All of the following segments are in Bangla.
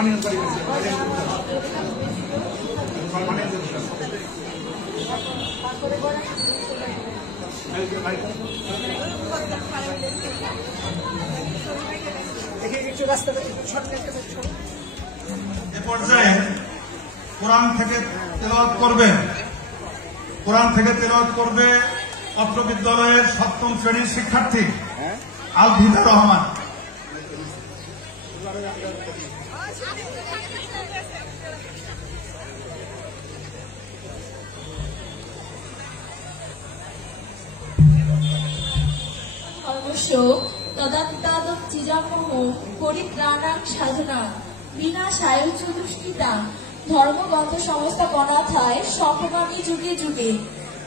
এ পর্যায়ে কোরআন থেকে তেলাওয়াত করবে অত্র বিদ্যালয়ের 7ম শ্রেণীর শিক্ষার্থী আলভিদা রহমান। তদাত্তাদম চিজামহ পরিত্রাণাং সাধনা বিনাশায় চতুষ্কৃতা ধর্মগ্রন্থ সংস্থাপনাথায় সম্ভবামী যুগে যুগে।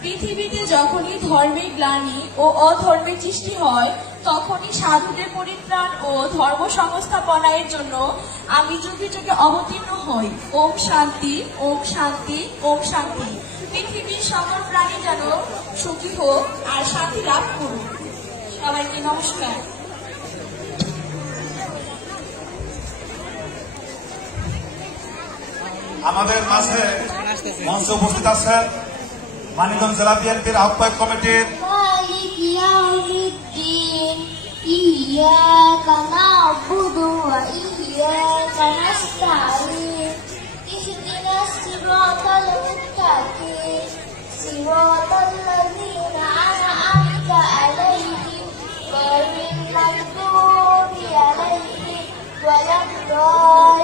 পৃথিবীতে যখনই ধর্মের গ্লানি ও অধর্মের সৃষ্টি হয় তখনই সাধুদের পরিত্রাণ ও ধর্ম সংস্থাপনার জন্য আমি যুগে যুগে অবতীর্ণ হই। ওম শান্তি, ওম শান্তি, ওম শান্তি। পৃথিবীর সকল প্রাণী যেন সুখী হোক আর শান্তি লাভ করুক। সবাইকে নমস্কার। আমাদের মাঝে মঞ্চে উপস্থিত আছেন মানিকগঞ্জ জেলা বিএনপির আহ্বায়ক কমিটির ইয়াকা না'বুদু ওয়া ইয়াকা নাস্তাঈন ইহদিনাস সিরাতাল মুস্তাকিম সিরাতাল লাযীনা আন'আমতা আলাইহিম গায়রিল মাগদুবি আলাইহিম ওয়ালাদ-দাল্লিন।